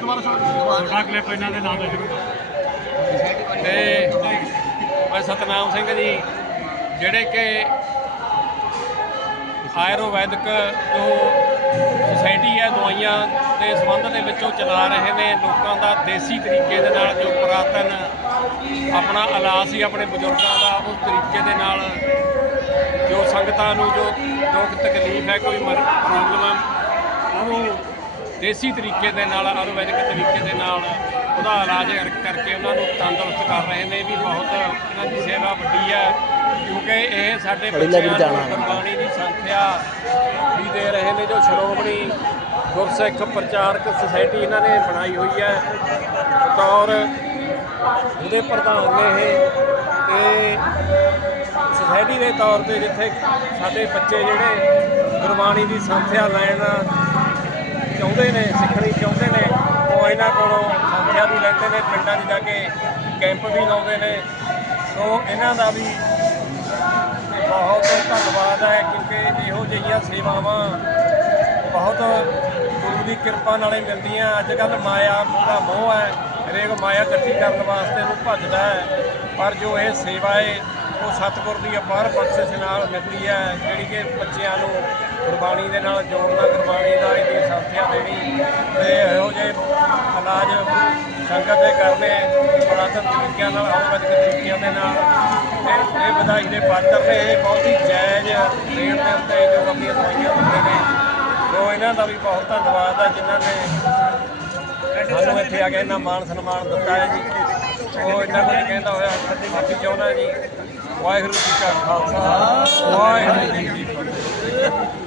ਛੋਟਾ ਕਲਿੱਪ ਇਹਨਾਂ ਦੇ ਨਾਮ ਦਾ ਸ਼ੁਰੂ ਤੇ ਮੈਂ ਸਤਨਾਮ ਸਿੰਘ ਜੀ, ਜਿਹੜੇ ਕਿ ਆਯੁਰਵੈਦਿਕ ਜੋ ਸੁਸਾਇਟੀ ਹੈ, ਦਵਾਈਆਂ ਦੇ ਸੰਬੰਧ ਦੇ ਵਿੱਚੋਂ ਚਲਾ ਰਹੇ ਨੇ, ਲੋਕਾਂ ਦਾ ਦੇਸੀ ਤਰੀਕੇ ਦੇ ਨਾਲ ਜੋ ਪੁਰਾਤਨ ਆਪਣਾ ਇਲਾਜ ਸੀ, ਆਪਣੇ ਬਜ਼ੁਰਗਾਂ ਦਾ, ਉਸ ਤਰੀਕੇ ਦੇ ਨਾਲ ਜੋ ਸੰਗਤਾਂ ਨੂੰ ਜੋ ਦੁੱਖ ਤਕਲੀਫ ਹੈ, ਕੋਈ ਪ੍ਰੋਬਲਮ ਹੈ ਉਹਨੂੰ ਦੇਸੀ ਤਰੀਕੇ ਦੇ ਨਾਲ ਆਯੁਰਵੈਦਿਕ ਤਰੀਕੇ ਦੇ ਨਾਲ ਉਹਦਾ ਇਲਾਜ ਕਰ- ਕਰਕੇ ਉਹਨਾਂ ਨੂੰ ਤੰਦਰੁਸਤ ਕਰ ਰਹੇ ਨੇ ਵੀ ਬਹੁਤ ਇਹਨਾਂ ਦੀ ਸੇਵਾ ਵੱਡੀ ਹੈ। ਕਿਉਂਕਿ ਇਹ ਸਾਡੇ ਬੱਚਿਆਂ ਨੂੰ ਗੁਰਬਾਣੀ ਦੀ ਸੰਥਿਆ ਵੀ ਦੇ ਰਹੇ ਨੇ ਜੋ ਸ਼੍ਰੋਮਣੀ ਗੁਰਸਿੱਖ ਪ੍ਰਚਾਰਕ ਸੁਸਾਇਟੀ ਇਹਨਾਂ ਨੇ ਬਣਾਈ ਹੋਈ ਹੈ। ਬਤੌਰ ਉਹਦੇ ਪ੍ਰਧਾਨ ਨੇ ਇਹ। ਤੇ ਸੁਸਾਇਟੀ ਦੇ ਤੌਰ ਤੇ ਜਿੱਥੇ ਸਾਡੇ ਬੱਚੇ ਜਿਹੜੇ ਗੁਰਬਾਣੀ ਦੀ ਸੰਥਿਆ ਲੈਣ ਚਾਹੁੰਦੇ ਨੇ, ਸਿੱਖਣੀ ਚਾਹੁੰਦੇ ਨੇ, ਉਹ ਇਹਨਾਂ ਕੋਲੋਂ ਸੰਥਿਆ ਵੀ ਲੈਂਦੇ ਨੇ, ਪਿੰਡਾਂ 'ਚ ਜਾ ਕੇ ਕੈਂਪ ਵੀ ਲਾਉਂਦੇ ਨੇ। ਸੋ ਇਹਨਾਂ ਦਾ ਵੀ ਬਹੁਤ ਧੰਨਵਾਦ ਹੈ, ਕਿਉਂਕਿ ਇਹੋ ਜਿਹੀਆਂ ਸੇਵਾਵਾਂ ਬਹੁਤ ਗੁਰੂ ਦੀ ਕਿਰਪਾ ਨਾਲੇ ਮਿਲਦੀਆਂ। ਅੱਜ ਕੱਲ ਮਾਇਆ ਦਾ ਮੋਹ ਹੈ, ਹਰੇਕ ਮਾਇਆ ਇਕੱਠੀ ਕਰਨ ਵਾਸਤੇ ਨੂੰ ਭੱਜਦਾ ਹੈ। ਪਰ ਜੋ ਇਹ ਸੇਵਾ ਹੈ, ਉਹ ਸਤਿਗੁਰ ਦੀ ਅਪਾਰ ਬਖਸ਼ਿਸ਼ ਨਾਲ ਮਿਲਦੀ ਹੈ, ਜਿਹੜੀ ਕਿ ਬੱਚਿਆਂ ਨੂੰ ਗੁਰਬਾਣੀ ਦੇ ਨਾਲ ਜੋੜਨਾ, ਗੁਰਬਾਣੀ ਦਾ ਸੰਗਤ ਦੇ ਕਰਨੇ ਪੁਰਾਤਨ ਤਰੀਕਿਆਂ ਨਾਲ ਆਯੁਰਵੈਦਿਕ ਤਰੀਕਿਆਂ ਦੇ ਨਾਲ। ਇਹ ਇਹ ਵਧਾਈ ਦੇ ਪਾਤਰ ਨੇ, ਇਹ ਬਹੁਤ ਹੀ ਜਾਇਜ਼ ਰੇਟ ਦੇ ਉੱਤੇ ਜੋ ਆਪਣੀਆਂ ਦਵਾਈਆਂ ਦਿੰਦੇ ਨੇ। ਸੋ ਇਹਨਾਂ ਦਾ ਵੀ ਬਹੁਤ ਧੰਨਵਾਦ ਆ, ਜਿਨ੍ਹਾਂ ਨੇ ਸਾਨੂੰ ਇੱਥੇ ਆ ਕੇ ਇਹਨਾਂ ਮਾਣ ਸਨਮਾਨ ਦਿੱਤਾ ਹੈ ਜੀ। ਉਹ ਇਹਨਾਂ ਨੂੰ ਕਹਿੰਦਾ ਹੋਇਆ ਮਾਫੀ ਚਾਹੁੰਦਾ ਜੀ। ਵਾਹਿਗੁਰੂ ਜੀ ਕਾ ਖਾਲਸਾ, ਵਾਹਿਗੁਰੂ ਜੀ ਕੀ ਫਤਿਹ।